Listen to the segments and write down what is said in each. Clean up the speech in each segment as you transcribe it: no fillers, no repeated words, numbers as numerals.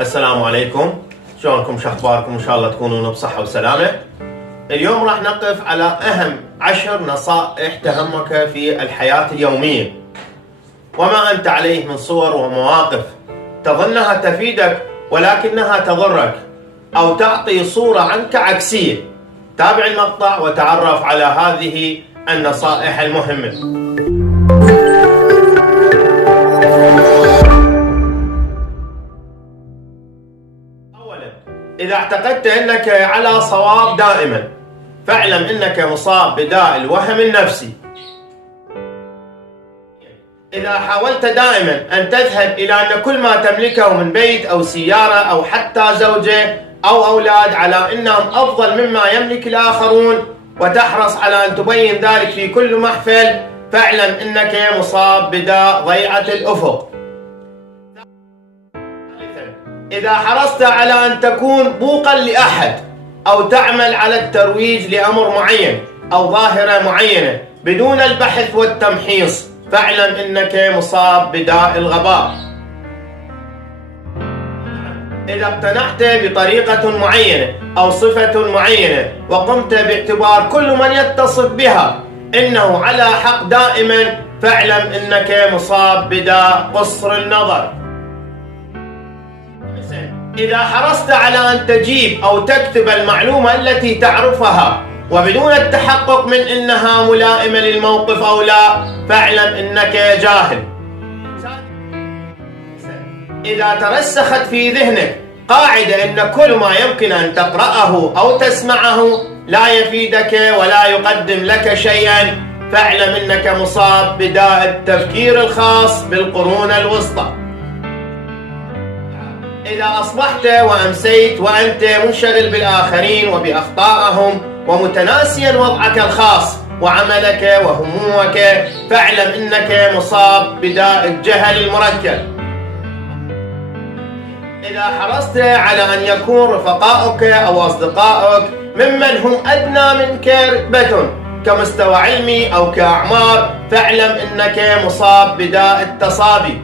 السلام عليكم، شلونكم؟ شو اخباركم؟ ان شاء الله تكونون بصحة وسلامة. اليوم راح نقف على اهم 10 نصائح تهمك في الحياة اليومية، وما انت عليه من صور ومواقف تظنها تفيدك ولكنها تضرك او تعطي صورة عنك عكسية. تابع المقطع وتعرف على هذه النصائح المهمة. إذا اعتقدت أنك على صواب دائما فاعلم أنك مصاب بداء الوهم النفسي. إذا حاولت دائما أن تذهب إلى أن كل ما تملكه من بيت أو سيارة أو حتى زوجة أو أولاد على أنهم أفضل مما يملك الآخرون، وتحرص على أن تبين ذلك في كل محفل، فاعلم أنك مصاب بداء ضيعة الأفق. إذا حرصت على أن تكون بوقا لأحد أو تعمل على الترويج لأمر معين أو ظاهرة معينة بدون البحث والتمحيص، فاعلم أنك مصاب بداء الغباء. إذا اقتنعت بطريقة معينة أو صفة معينة وقمت باعتبار كل من يتصف بها إنه على حق دائما، فاعلم أنك مصاب بداء قصر النظر. إذا حرصت على أن تجيب أو تكتب المعلومة التي تعرفها وبدون التحقق من أنها ملائمة للموقف أو لا، فاعلم أنك جاهل. إذا ترسخت في ذهنك قاعدة أن كل ما يمكن أن تقرأه أو تسمعه لا يفيدك ولا يقدم لك شيئا، فاعلم أنك مصاب بداء التفكير الخاص بالقرون الوسطى. إذا أصبحت وأمسيت وأنت منشغل بالآخرين وبأخطائهم ومتناسيا وضعك الخاص وعملك وهمومك، فاعلم أنك مصاب بداء الجهل المركب. إذا حرصت على أن يكون رفقاؤك أو أصدقائك ممن هم أدنى منك رتبة كمستوى علمي أو كأعمار، فاعلم أنك مصاب بداء التصابي.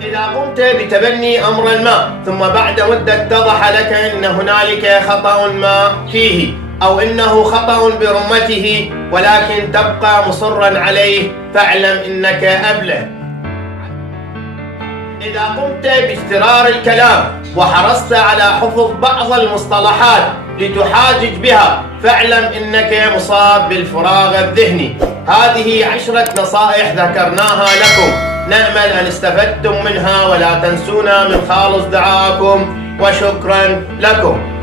إذا قمت بتبني أمرا ما ثم بعد مدة اتضح لك أن هنالك خطأ ما فيه أو إنه خطأ برمته ولكن تبقى مصرا عليه، فاعلم أنك أبله. إذا قمت باسترار الكلام وحرصت على حفظ بعض المصطلحات لتحاجج بها، فاعلم أنك مصاب بالفراغ الذهني. هذه 10 نصائح ذكرناها لكم، نأمل أن استفدتم منها، ولا تنسونا من خالص دعائكم، وشكرا لكم.